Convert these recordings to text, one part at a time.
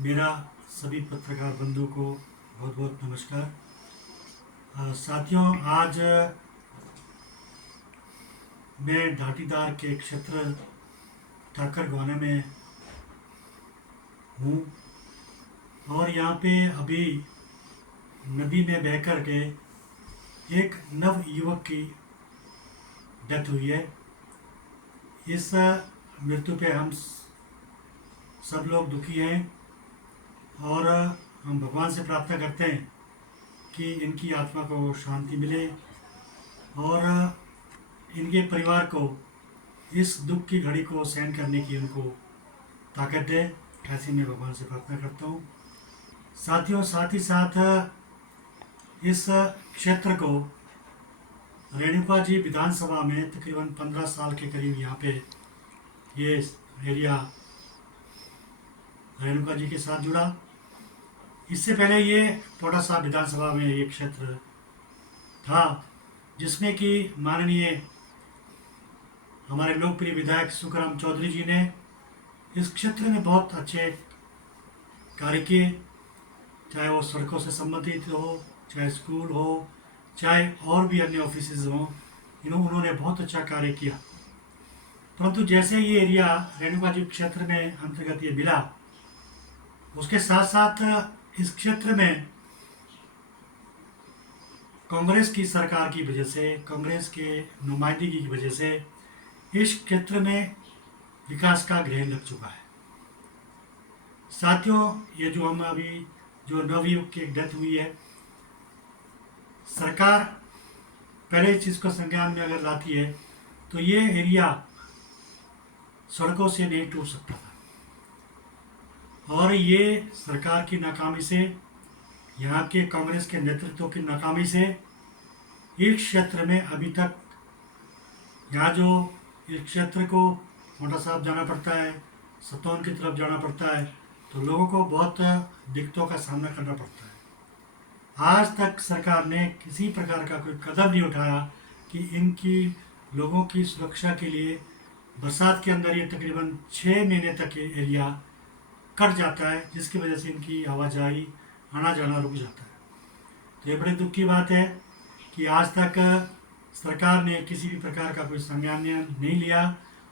मेरा सभी पत्रकार बंधु को बहुत बहुत नमस्कार। साथियों, आज मैं ढाटीदार के क्षेत्र ठाकर गवाने में हूँ और यहाँ पे अभी नदी में बह कर के एक नव युवक की डेथ हुई है। इस मृत्यु पे हम सब लोग दुखी हैं और हम भगवान से प्रार्थना करते हैं कि इनकी आत्मा को शांति मिले और इनके परिवार को इस दुख की घड़ी को सहन करने की उनको ताकत दे। ऐसी मैं भगवान से प्रार्थना करता हूँ। साथियों, साथ ही साथ इस क्षेत्र को रेणुका जी विधानसभा में तकरीबन 15 साल के करीब यहाँ पे ये एरिया रेणुका जी के साथ जुड़ा। इससे पहले ये टोटासा विधानसभा में एक क्षेत्र था जिसमें कि माननीय हमारे लोकप्रिय विधायक सुखराम चौधरी जी ने इस क्षेत्र में बहुत अच्छे कार्य किए, चाहे वो सड़कों से संबंधित हो, चाहे स्कूल हो, चाहे और भी अन्य ऑफिसेज हों, उन्होंने बहुत अच्छा कार्य किया। परंतु जैसे ये एरिया रेणुका जी क्षेत्र में अंतर्गत ये मिला, उसके साथ साथ इस क्षेत्र में कांग्रेस की सरकार की वजह से, कांग्रेस के नुमाइंदगी की वजह से इस क्षेत्र में विकास का ग्रहण लग चुका है। साथियों, ये जो हम अभी जो नवयुवक की डेथ हुई है, सरकार पहले इस चीज़ को संज्ञान में अगर लाती है तो ये एरिया सड़कों से नहीं टूट सकता था। और ये सरकार की नाकामी से, यहाँ के कांग्रेस के नेतृत्व की नाकामी से इस क्षेत्र में अभी तक यहाँ जो इस क्षेत्र को मोटा साहब जाना पड़ता है, सतौन की तरफ जाना पड़ता है, तो लोगों को बहुत दिक्कतों का सामना करना पड़ता है। आज तक सरकार ने किसी प्रकार का कोई कदम नहीं उठाया कि इनकी लोगों की सुरक्षा के लिए बरसात के अंदर ये तकरीबन 6 महीने तक ये एरिया कट जाता है, जिसकी वजह से इनकी आवाजाही आना जाना रुक जाता है। तो ये बड़े दुख की बात है कि आज तक सरकार ने किसी भी प्रकार का कोई संज्ञान नहीं लिया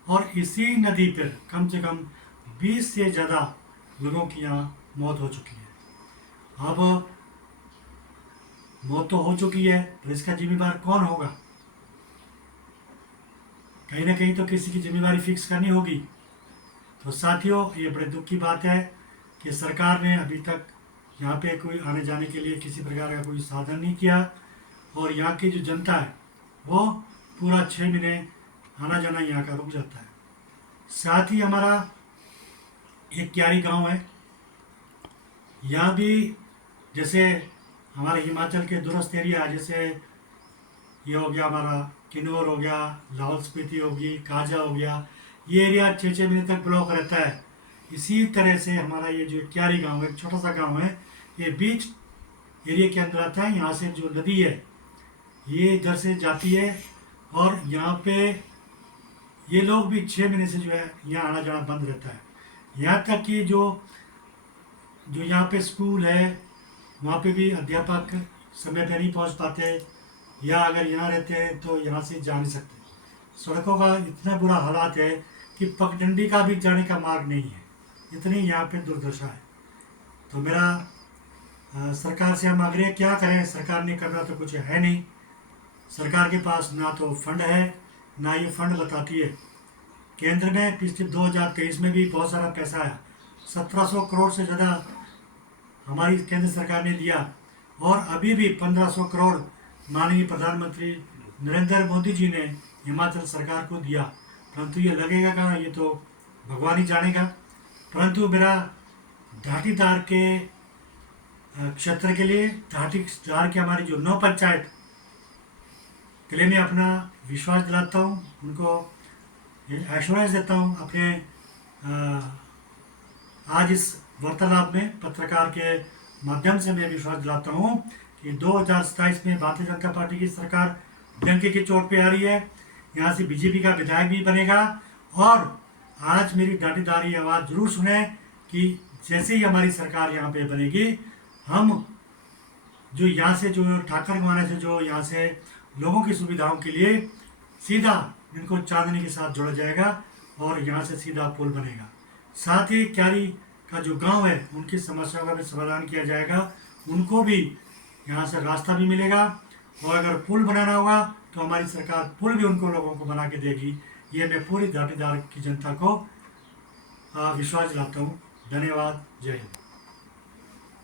और इसी नदी पर कम से कम 20 से ज़्यादा लोगों की यहाँ मौत हो चुकी है। अब मौत तो हो चुकी है, तो इसका जिम्मेदार कौन होगा? कहीं ना कहीं तो किसी की जिम्मेदारी फिक्स करनी होगी। तो साथियों, ये बड़े दुख की बात है कि सरकार ने अभी तक यहाँ पे कोई आने जाने के लिए किसी प्रकार का कोई साधन नहीं किया और यहाँ की जो जनता है वो पूरा 6 महीने आना जाना यहाँ का रुक जाता है। साथ ही हमारा एक क्यारी गांव है, यहाँ भी जैसे हमारे हिमाचल के दूरस्थ एरिया, जैसे ये हो गया हमारा किन्नौर हो गया, लाहौल स्पीति होगी, काजा हो गया, ये एरिया 6-6 महीने तक ब्लॉक रहता है। इसी तरह से हमारा ये जो क्यारी गांव है, छोटा सा गांव है, ये बीच एरिया के अंदर आता है। यहाँ से जो नदी है ये इधर से जाती है और यहाँ पे ये लोग भी 6 महीने से जो है यहाँ आना जाना बंद रहता है। यहाँ तक कि जो यहाँ पे स्कूल है वहाँ पे भी अध्यापक समय पर नहीं पहुँच पाते, या अगर यहाँ रहते हैं तो यहाँ से जा नहीं सकते। सड़कों का इतना बुरा हालात है कि पगडंडी का भी जाने का मार्ग नहीं है, इतनी यहाँ पे दुर्दशा है। तो मेरा सरकार से हम आग्रह क्या करें, सरकार ने करना तो कुछ है नहीं। सरकार के पास ना तो फंड है, ना ये फंड बताती है। केंद्र में पिछले 2023 में भी बहुत सारा पैसा आया, 1700 करोड़ से ज़्यादा हमारी केंद्र सरकार ने दिया और अभी भी 1500 करोड़ माननीय प्रधानमंत्री नरेंद्र मोदी जी ने हिमाचल सरकार को दिया। परंतु ये लगेगा कहाँ, ये तो भगवान ही जानेगा। परंतु मेरा ढाटीदार के क्षेत्र के लिए, ढाटीदार के हमारी जो 9 पंचायत के लिए मैं अपना विश्वास दिलाता हूँ, उनको एश्योरेंस देता हूँ अपने आज इस वार्तालाप में पत्रकार के माध्यम से मैं विश्वास दिलाता हूँ कि 2027 में भारतीय जनता पार्टी की सरकार डंके की चोट पे आ रही है। यहाँ से बीजेपी का विधायक भी बनेगा और आज मेरी ढाटीदारी आवाज़ जरूर सुने कि जैसे ही हमारी सरकार यहाँ पे बनेगी, हम जो यहाँ से जो ठाकर गवाने से जो यहाँ से लोगों की सुविधाओं के लिए सीधा इनको चांदनी के साथ जोड़ा जाएगा और यहाँ से सीधा पुल बनेगा। साथ ही क्यारी का जो गांव है उनकी समस्याओं का भी समाधान किया जाएगा, उनको भी यहाँ से रास्ता भी मिलेगा। और अगर पुल बनाना होगा तो हमारी सरकार पुल भी उनको लोगों को बना के देगी। ये मैं पूरी दाटीदार की जनता को विश्वास दिलाता हूँ। धन्यवाद। जय हिंद।